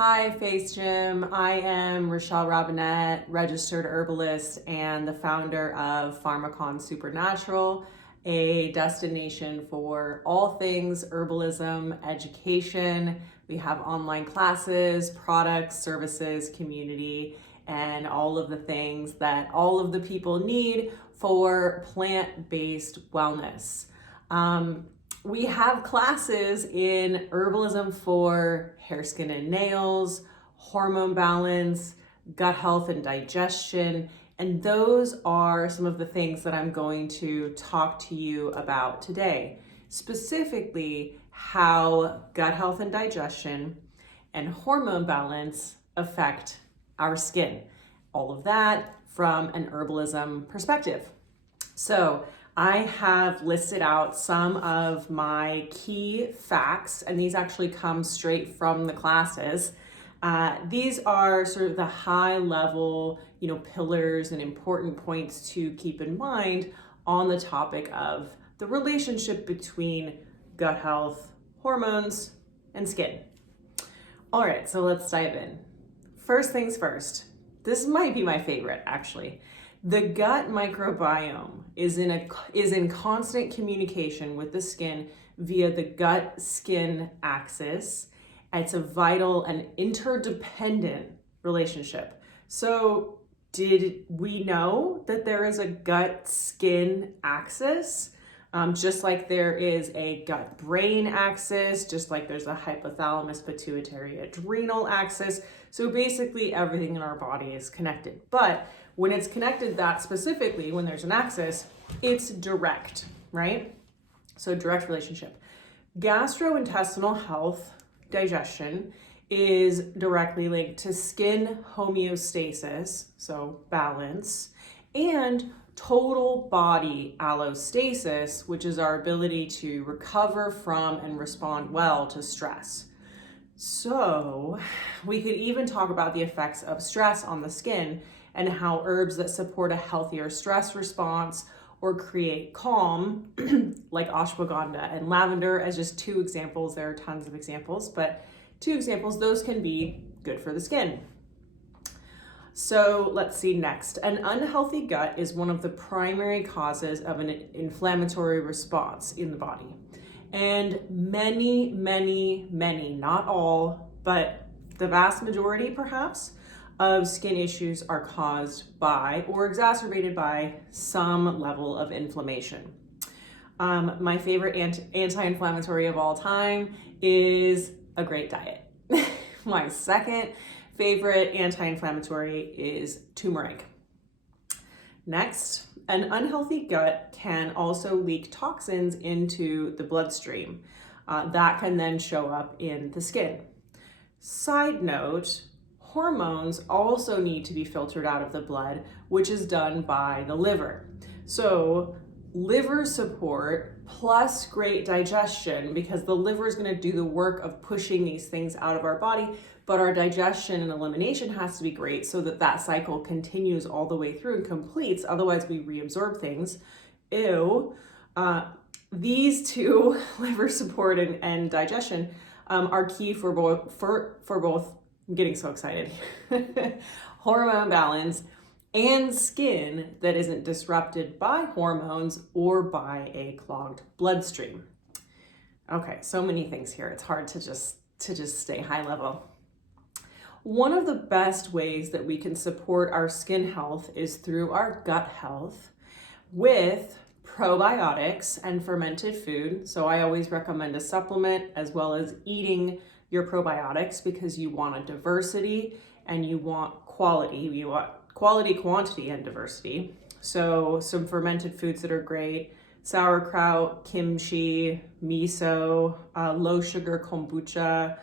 Hi, Facegym. I am Rachelle Robinett, registered herbalist and the founder of Supernatural, a destination for all things herbalism, education. We have online classes, products, services, community, and all of the things that all of the people need for plant-based wellness. We have classes in herbalism for hair, skin, and nails, hormone balance, gut health and digestion, and those are some of the things that I'm going to talk to you about today. Specifically, how gut health and digestion and hormone balance affect our skin. All of that from an herbalism perspective. So I have listed out some of my key facts, and these actually come straight from the classes. These are sort of the high level, pillars and important points to keep in mind on the topic of the relationship between gut health, hormones, and skin. All right, so let's dive in. First things first, this might be my favorite actually. The gut microbiome is in constant communication with the skin via the gut-skin axis. It's a vital and interdependent relationship. So did we know that there is a gut-skin axis? Just like there is a gut-brain axis, just like there's a hypothalamus pituitary adrenal axis. So basically everything in our body is connected. But when it's connected that specifically, when there's an axis, it's direct, right? So direct relationship. Gastrointestinal health, digestion, is directly linked to skin homeostasis, so balance, and total body allostasis, which is our ability to recover from and respond well to stress. So we could even talk about the effects of stress on the skin and how herbs that support a healthier stress response or create calm, like ashwagandha and lavender, as just two examples. There are tons of examples, but two examples, those can be good for the skin. So let's see next. An unhealthy gut is one of the primary causes of an inflammatory response in the body. And many, not all, but the vast majority perhaps, of skin issues are caused by or exacerbated by some level of inflammation. My favorite anti-inflammatory of all time is a great diet. My second favorite anti-inflammatory is turmeric. Next, an unhealthy gut can also leak toxins into the bloodstream. That can then show up in the skin. Side note, hormones also need to be filtered out of the blood, which is done by the liver. So liver support plus great digestion, because the liver is going to do the work of pushing these things out of our body, but our digestion and elimination has to be great so that that cycle continues all the way through and completes. Otherwise we reabsorb things. These two, liver support and digestion, are key for both. I'm getting so excited. Hormone balance and skin that isn't disrupted by hormones or by a clogged bloodstream. Okay, so many things here. It's hard to just stay high level. One of the best ways that we can support our skin health is through our gut health with probiotics and fermented food. So I always recommend a supplement as well as eating your probiotics, because you want a diversity and you want quality. You want quality, quantity, and diversity. So some fermented foods that are great: sauerkraut, kimchi, miso, low sugar kombucha,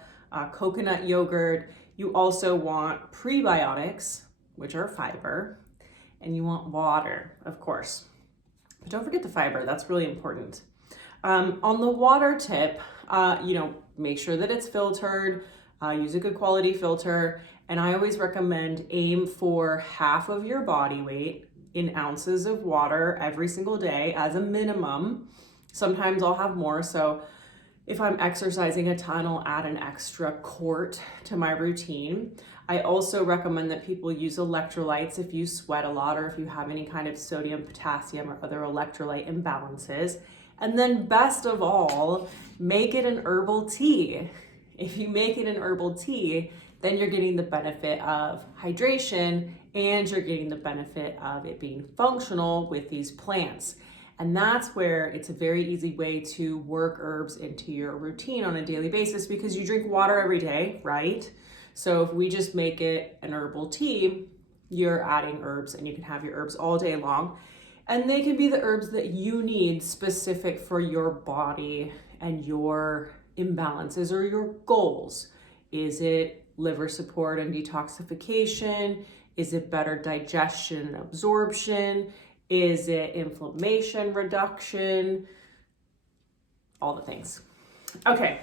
coconut yogurt. You also want prebiotics, which are fiber, and you want water, of course. But don't forget the fiber, that's really important. On the water tip, make sure that it's filtered, use a good quality filter, and I always recommend aim for half of your body weight in ounces of water every single day as a minimum. Sometimes I'll have more, so If I'm exercising a ton, I'll add an extra quart to my routine. I also recommend that people use electrolytes if you sweat a lot or if you have any kind of sodium, potassium, or other electrolyte imbalances. And then best of all, make it an herbal tea. If you make it an herbal tea, then you're getting the benefit of hydration and you're getting the benefit of it being functional with these plants. And that's where it's a very easy way to work herbs into your routine on a daily basis because you drink water every day, right? So if we just make it an herbal tea, you're adding herbs and you can have your herbs all day long. And they can be the herbs that you need specific for your body and your imbalances or your goals. Is it liver support and detoxification? Is it better digestion and absorption? Is it inflammation reduction? All the things. Okay,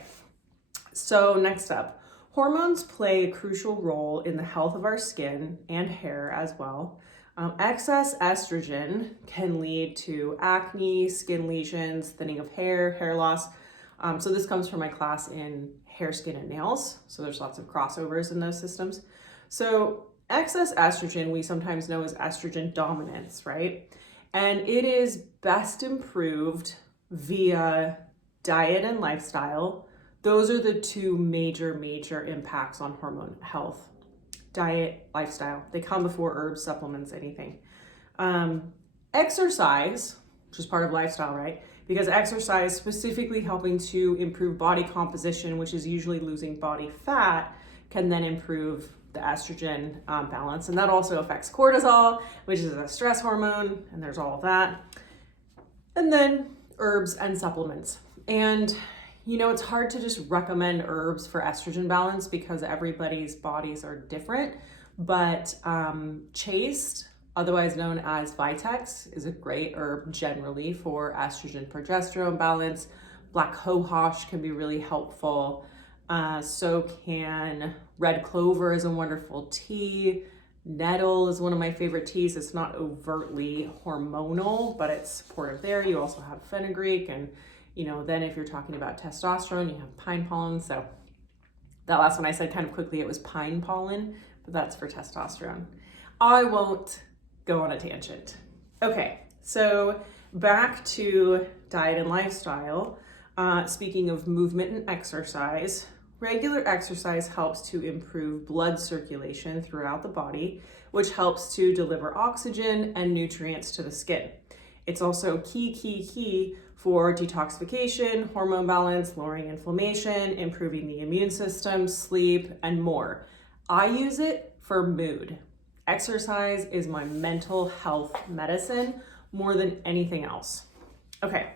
so next up, hormones play a crucial role in the health of our skin and hair as well. Excess estrogen can lead to acne, skin lesions, thinning of hair, hair loss. So this comes from my class in hair, skin, and nails. So there's lots of crossovers in those systems. So excess estrogen, we sometimes know as estrogen dominance, right? And it is best improved via diet and lifestyle. Those are the two major impacts on hormone health. Diet, lifestyle. They come before herbs, supplements, anything. Exercise, which is part of lifestyle, right? Because exercise specifically helping to improve body composition, which is usually losing body fat, can then improve the estrogen balance. And that also affects cortisol, which is a stress hormone, and there's all of that. And then herbs and supplements. And you know, it's hard to just recommend herbs for estrogen balance because everybody's bodies are different, but chaste, otherwise known as Vitex, is a great herb generally for estrogen progesterone balance. Black cohosh can be really helpful. So can red clover is a wonderful tea. Nettle is one of my favorite teas. It's not overtly hormonal, but it's supportive there. You also have fenugreek, and you know, then if you're talking about testosterone, you have pine pollen. So that last one I said kind of quickly, it was pine pollen, but that's for testosterone. I won't go on a tangent. Okay, so back to diet and lifestyle. Speaking of movement and exercise, regular exercise helps to improve blood circulation throughout the body, which helps to deliver oxygen and nutrients to the skin. It's also key for detoxification, hormone balance, lowering inflammation, improving the immune system, sleep, and more. I use it for mood. Exercise is my mental health medicine more than anything else. Okay,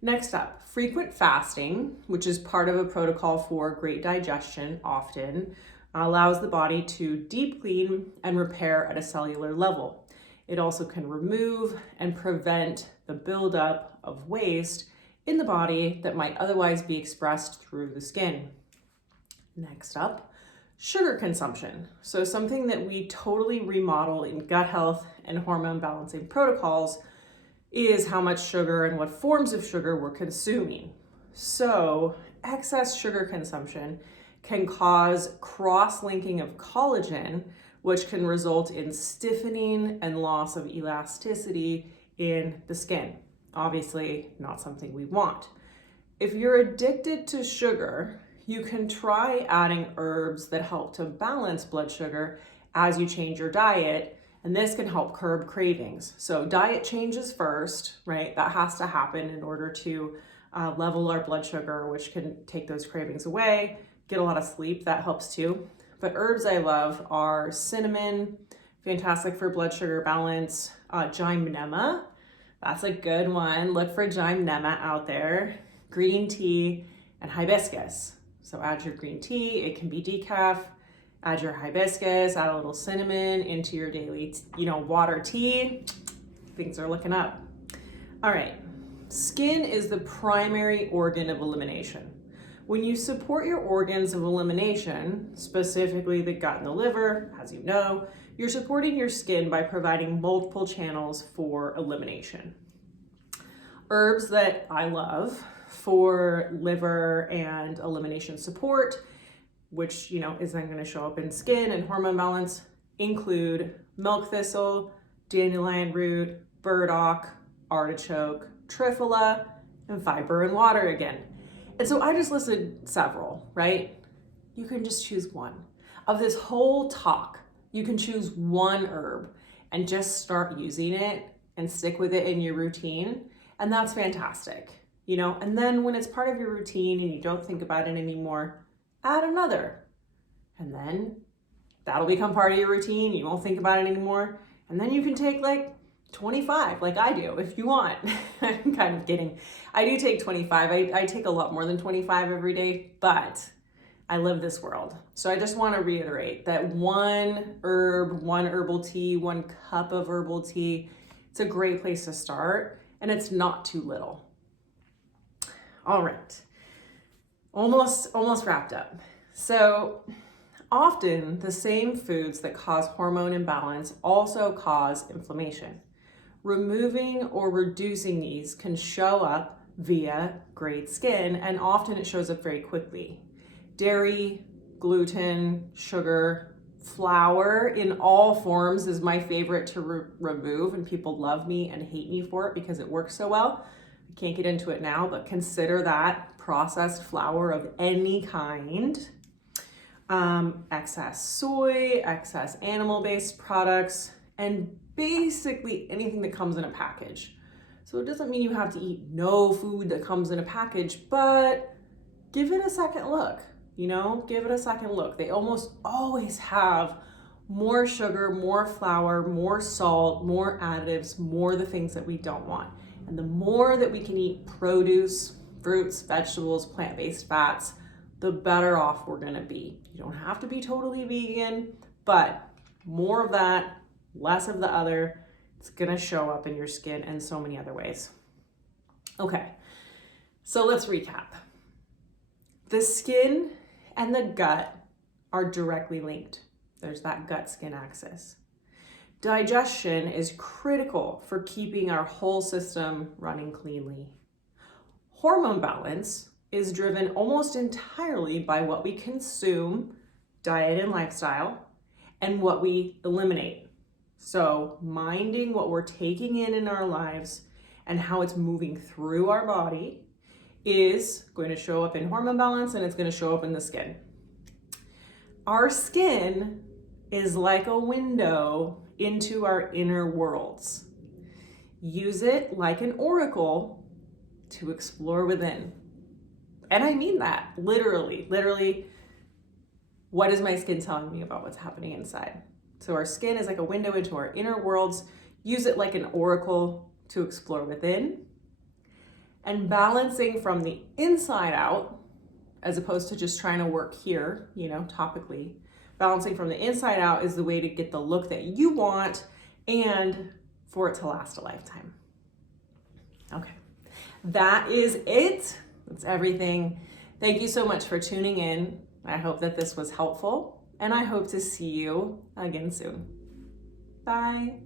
next up, frequent fasting, which is part of a protocol for great digestion often, allows the body to deep clean and repair at a cellular level. It also can remove and prevent the buildup of waste in the body that might otherwise be expressed through the skin. Next up, sugar consumption. So something that we totally remodel in gut health and hormone balancing protocols is how much sugar and what forms of sugar we're consuming. So excess sugar consumption can cause cross-linking of collagen, which can result in stiffening and loss of elasticity in the skin. Obviously, not something we want. If you're addicted to sugar, you can try adding herbs that help to balance blood sugar as you change your diet, and this can help curb cravings. So diet changes first, right? That has to happen in order to level our blood sugar, which can take those cravings away. Get a lot of sleep, that helps too. But herbs I love are cinnamon, fantastic for blood sugar balance, gymnema, that's a good one. Look for gymnema out there, green tea, and hibiscus. So add your green tea, it can be decaf, add your hibiscus, add a little cinnamon into your daily, water tea. Things are looking up. All right, skin is the primary organ of elimination. When you support your organs of elimination, specifically the gut and the liver, as you know, you're supporting your skin by providing multiple channels for elimination. Herbs that I love for liver and elimination support, which, you know, is then going to show up in skin and hormone balance, include milk thistle, dandelion root, burdock, artichoke, triphala, and fiber and water again. And so I just listed several, right? You can just choose one. Of this whole talk, you can choose one herb and just start using it and stick with it in your routine. And that's fantastic, you know? And then when it's part of your routine and you don't think about it anymore, add another. And then that'll become part of your routine. You won't think about it anymore. And then you can take like 25, like I do, if you want. I'm kind of kidding. I do take 25. I take a lot more than 25 every day, but I live this world. So I just want to reiterate that one herb, one herbal tea, 1 cup of herbal tea, it's a great place to start, and it's not too little. All right, almost wrapped up. So often the same foods that cause hormone imbalance also cause inflammation. Removing or reducing these can show up via great skin, and often it shows up very quickly. Dairy, gluten, sugar, flour in all forms is my favorite to remove, and people love me and hate me for it because it works so well. I can't get into it now, but consider that processed flour of any kind. Excess soy, excess animal-based products, and basically anything that comes in a package. So it doesn't mean you have to eat no food that comes in a package, but give it a second look, you know, give it a second look. They almost always have more sugar, more flour, more salt, more additives, more the things that we don't want. And the more that we can eat produce, fruits, vegetables, plant-based fats, the better off we're gonna be. You don't have to be totally vegan, but more of that, less of the other, it's gonna show up in your skin and so many other ways. Okay, so let's recap. The skin and the gut are directly linked. There's that gut-skin axis. Digestion is critical for keeping our whole system running cleanly. Hormone balance is driven almost entirely by what we consume, diet and lifestyle, and what we eliminate. So minding what we're taking in our lives and how it's moving through our body is going to show up in hormone balance, and it's going to show up in the skin. Our skin is like a window into our inner worlds. Use it like an oracle to explore within. And I mean that, literally, what is my skin telling me about what's happening inside? So our skin is like a window into our inner worlds. Use it like an oracle to explore within. And balancing from the inside out, as opposed to just trying to work here, you know, topically. Balancing from the inside out is the way to get the look that you want and for it to last a lifetime. Okay, that is it. That's everything. Thank you so much for tuning in. I hope that this was helpful, and I hope to see you again soon. Bye.